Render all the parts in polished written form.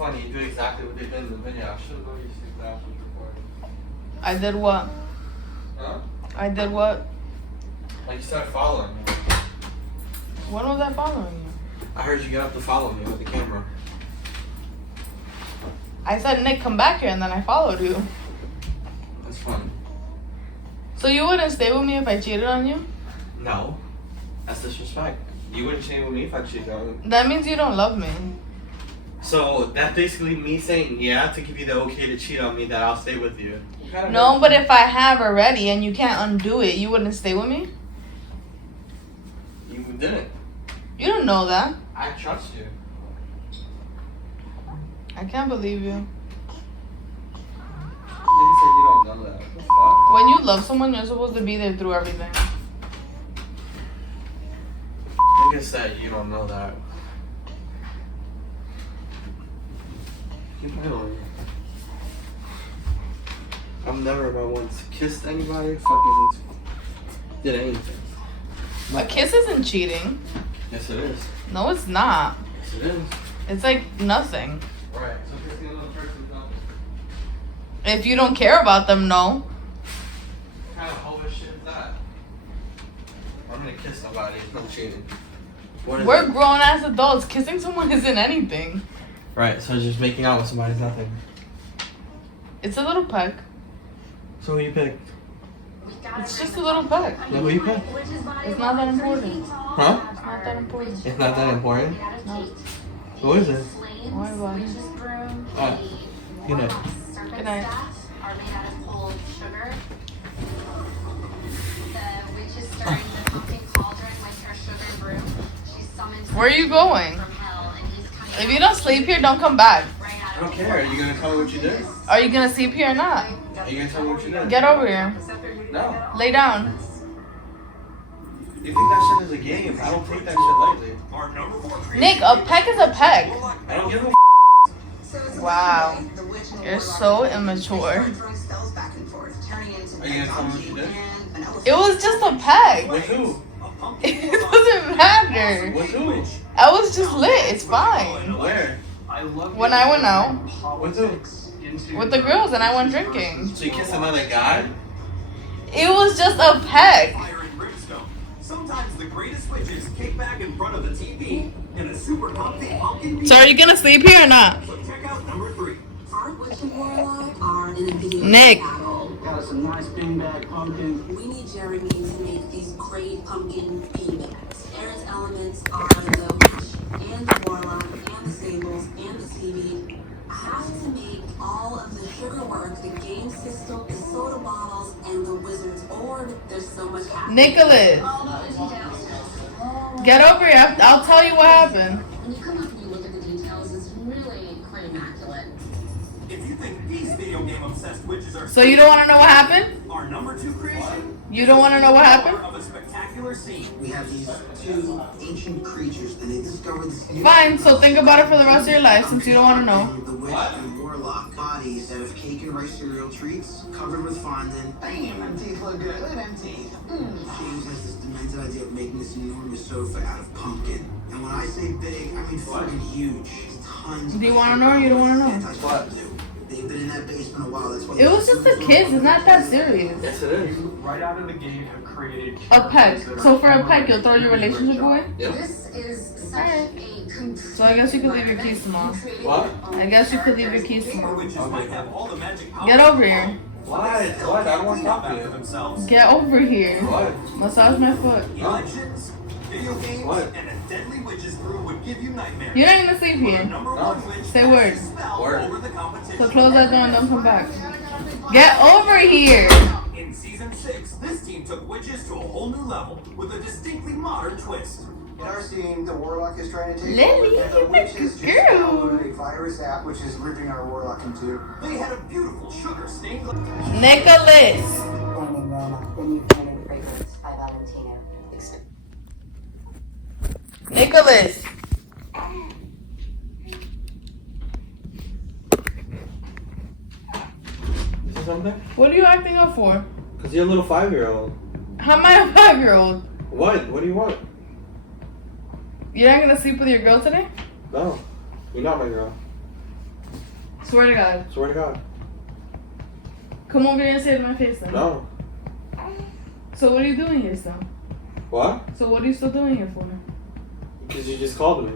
funny. You do exactly what they did in the video. I should have known you sleep after before. I did what? Huh? I did what? Like you started following me. When was I following you? I heard you get up to follow me with the camera. I said, Nick, come back here, and then I followed you. That's funny. So you wouldn't stay with me if I cheated on you? No. That's disrespect. You wouldn't stay with me if I cheated on you. That means you don't love me. So that's basically me saying yeah to give you the okay to cheat on me that I'll stay with you. No, but if I have already and you can't undo it, you wouldn't stay with me? You didn't. You don't know that. I trust you. I can't believe you. Then you said you don't know that. What the fuck? When you love someone, you're supposed to be there through everything. Like I said, you don't know that. Keep my on. I've never once kissed anybody, fucking did anything. A kiss isn't cheating. Yes, it is. No, it's not. Yes, it is. It's like nothing. Right. So kissing another person, no. If you don't care about them, no. What kind of homeless shit is that? I'm gonna kiss somebody. It's no cheating. What is We're it? grown ass adults. Kissing someone isn't anything. Right. So just making out with somebody is nothing. It's a little peck. So who you pick? It's just a little peck. Yeah, who you pick? It's not that important. Huh? It's not that important. It's not that important. No. Who is it? Why? You know. Good night. Are made out of cold sugar. The witch is stirring the pumpkin cauldron with her sugar brew. She's summoned Where are you going? from hell, and he's coming If you don't sleep here, don't come back. right out I don't care. Are you gonna tell me what you did? Are you gonna sleep here or not? Are you gonna tell me what you did? Get over here. No. Lay down. You think that shit is a game? I don't take that shit lightly. Nick, a peck is a peck. I don't give a Wow. You're so immature. Are you gonna tell me what you did? It was just a peck. With who? It doesn't matter. With who? I was just lit. It's fine. Where? When I went out With who? with the girls and I went drinking. So you kissed another guy? It was just a peck. Sometimes the greatest witches kick back in front of the TV in a super comfy pumpkin. So are you gonna sleep here or not? So check out number 3. Our witch and warlock are in a video Nick. battle. Got us some nice beanbag pumpkin. We need Jeremy to make these great pumpkin beanbags. Aaron's elements are the witch and the warlock and the sables and the seaweed. I have to make all of the sugar work, the game system, the soda bottles, and the wizard's orb. There's so much happening. Nicholas, get over here. I'll tell you what happened. When you come up and you look at the details, it's really quite immaculate. If you think these video game obsessed witches are So you don't want to know what happened? our number 2 creation, You don't want to know what happened? of a spectacular scene. We have these 2 ancient creatures, and they discovered this new Fine, so think about it for the rest of your life since you don't want to know. The witch and warlock bodies that have cake and rice cereal treats covered with fondant. Bam, them teeth look good. Look at them teeth. James has this demented idea of making this enormous sofa out of pumpkin. And when I say big, I mean fucking huge. Tons. Do you want to know or you don't want to know? What? They've been in that basement a while. That's why. It was just the kids. It's not that serious. Yes, it is. Right out of the gate have created A peck. So for a peck, you'll throw your relationship away? Yep. This is such Alright. a complete So I guess you could leave your keys tomorrow. What? I guess you could leave your keys Gamer tomorrow. witches might have all the magic powers Get over here. Why? What? I don't want to talk to after you. themselves. Get over here. What? Massage my foot. Elections, video games, What? and a deadly witch's brew would give you nightmares. You're not gonna sleep But the here. number No. 1 witch Say casts word. a spell Word. over the competition. So close that door and don't come back. Get over here. In season 6, this team took witches to a whole new level with a distinctly modern twist. In our scene, the warlock is trying to take Lily, over, and the witch has just girl. downloaded a virus app which is ripping our warlock in two. They had a beautiful sugar-stained Nicholas. Born in Roma, the new canon fragrance by Valentino. Nicholas. Is there something? What are you acting up for? Because you're a little 5-year-old. How am I a 5-year-old? What? What do you want? You're not gonna sleep with your girl today? No. You're not my girl. Swear to God. Swear to God. Come over here and say it to my face then. No. So what are you doing here still? What? So what are you still doing here for? Because you just called me.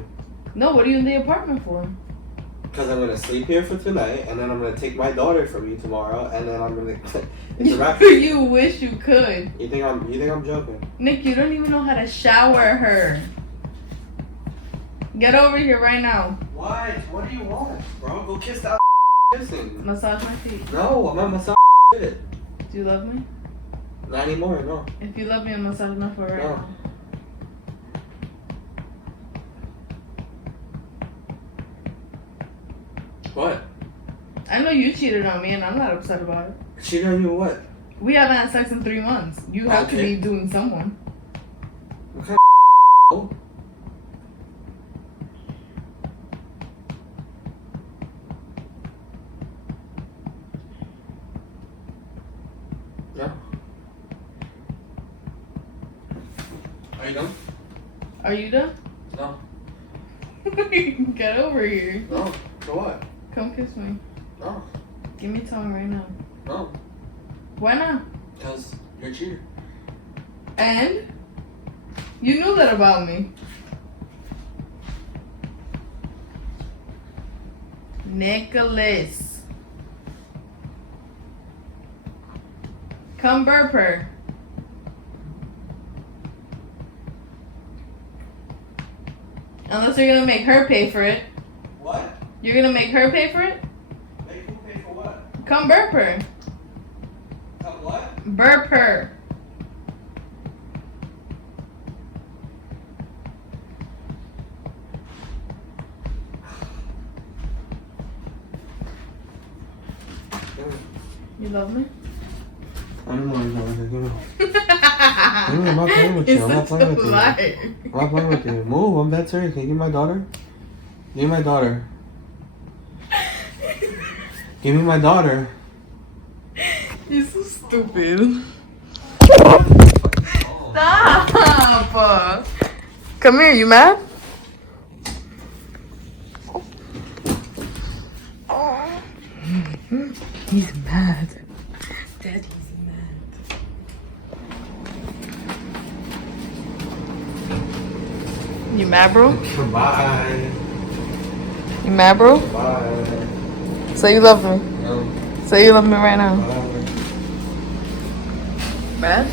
No, what are you in the apartment for? Because I'm gonna sleep here for tonight, and then I'm gonna take my daughter from you tomorrow, and then I'm gonna. It's a wrap. You wish you could. You think I'm joking? Nick, you don't even know how to shower her. Get over here right now. What? What do you want, bro? Go kiss that kissing. Massage my feet. No, I'm not massaging it. Do you love me? Not anymore, no. If you love me, I'll massage my foot right No. now. What? I know you cheated on me and I'm not upset about it. Cheated on you with what? We haven't had sex in 3 months. You have to Okay. be doing someone. What kind of No. Are you done? Are you done? No. Get over here. No. For what? Come kiss me. No. Give me tongue right now. No. Why not? Because you're a cheater. And? You knew that about me. Nicholas. Come burp her. Unless you're gonna make her pay for it. What? You're gonna make her pay for it? Make who pay for what? Come burp her. Come what? Burp her. You love me? I don't know. I'm not playing with you. I'm not playing with you. I'm not playing with you. Move. I'm that serious. Can you give me my daughter? Give me my daughter. Give me my daughter. You're so stupid. Stop! Come here, you mad? He's mad. Daddy's mad. You mad, bro? Bye. You mad, bro? Bye. Say you love me. No. Say you love me right now. Bye. Mad?